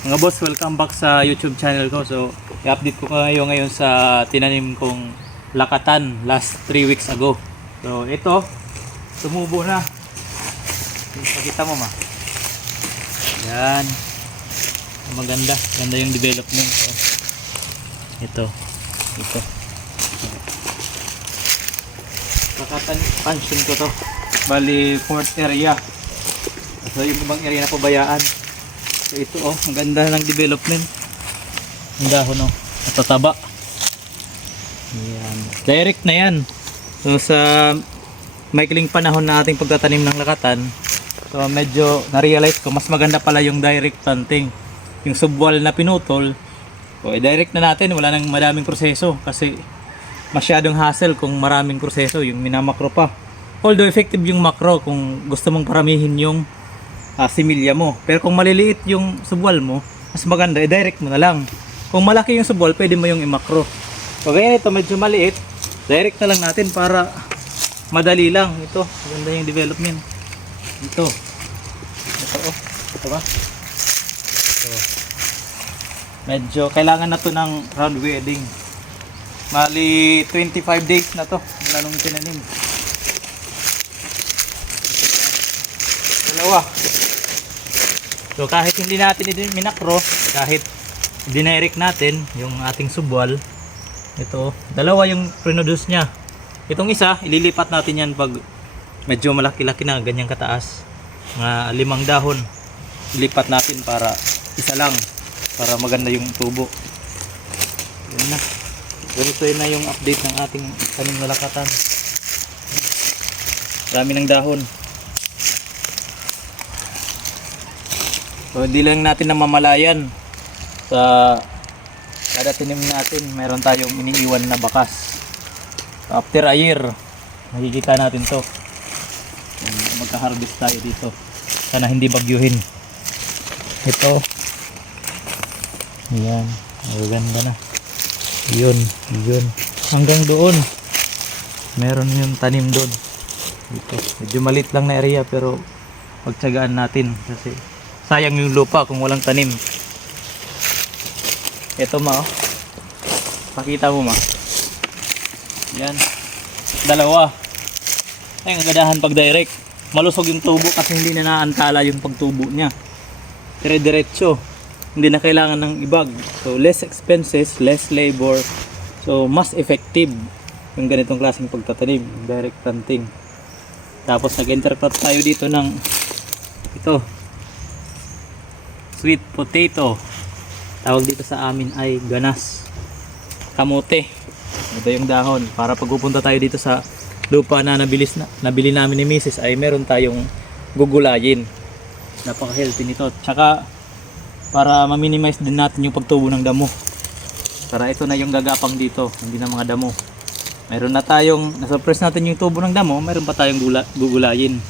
Mga boss, welcome back sa YouTube channel ko. So, i-update ko kayo ngayon sa tinanim kong lakatan last 3 weeks ago. So, ito, tumubo na. Pakita mo ma. Yan. Maganda. Ganda yung development. So, ito. Lakatan expansion ko to. Bali, 4th area. So, yung ibang area na pabayaan. So ito ang ganda ng development. Ang dahon matataba. Yan. Direct na yan. So sa maikling panahon na ating pagtatanim ng lakatan, so medyo na-realize ko mas maganda pala yung direct planting. Yung subwal na pinutol, so direct na natin, wala nang madaming proseso kasi masyadong hassle kung maraming proseso, yung minamakro pa. Although effective yung macro kung gusto mong paramihin yung similya mo. Pero kung maliliit yung subwal mo, mas maganda, i-direct mo na lang. Kung malaki yung subwal, pwede mo yung i-macro. So kaya ito, medyo maliit, direct na lang natin para madali lang. Ito, maganda yung development. Ito ba? Ito. Medyo kailangan na to ng round weeding. Mali 25 days na to mula nung tinanim. Dalawa. So kahit hindi natin minakro, kahit dinirect natin yung ating subwal, ito, dalawa yung produce niya. Itong isa, ililipat natin yan pag medyo malaki-laki na, ganyang kataas. Mga 5 dahon. Ilipat natin para isa lang, para maganda yung tubo. Yan na. Ganito yun na yung update ng ating tanim na lakatan. Dami ng dahon. So hindi lang natin namamalayan sa kada tinim natin, meron tayong iniiwan na bakas. So, after a year, makikita natin to. Magka-harvest tayo dito. Sana hindi bagyuhin. Ito. Yan. Maganda na. Yun. Hanggang doon. Meron yung tanim doon. Dito. Medyo malit lang na area pero pagtsagaan natin kasi sayang yung lupa kung walang tanim. Ito ma, oh. Pakita mo ma. Yan. Dalawa. Ay, ang gadahan pag direct. Malusog yung tubo kasi hindi na naantala yung pagtubo niya. Dire-diretso. Hindi na kailangan ng ibag. So, less expenses, less labor. So, mas effective yung ganitong klaseng pagtatanim. Direct planting. Tapos, nag-intercrop tayo dito ng ito. Sweet potato. Tawag dito sa amin ay ganas. Kamote. Ito yung dahon. Para pag pupunta tayo dito sa lupa na nabili namin ni Mrs. ay meron tayong gugulayin. Napaka-healthy nito. Tsaka para ma-minimize din natin yung pagtubo ng damo. Para ito na yung gagapang dito. Hindi na mga damo. Meron na tayong, nasurpress natin yung tubo ng damo. Meron pa tayong gugulayin.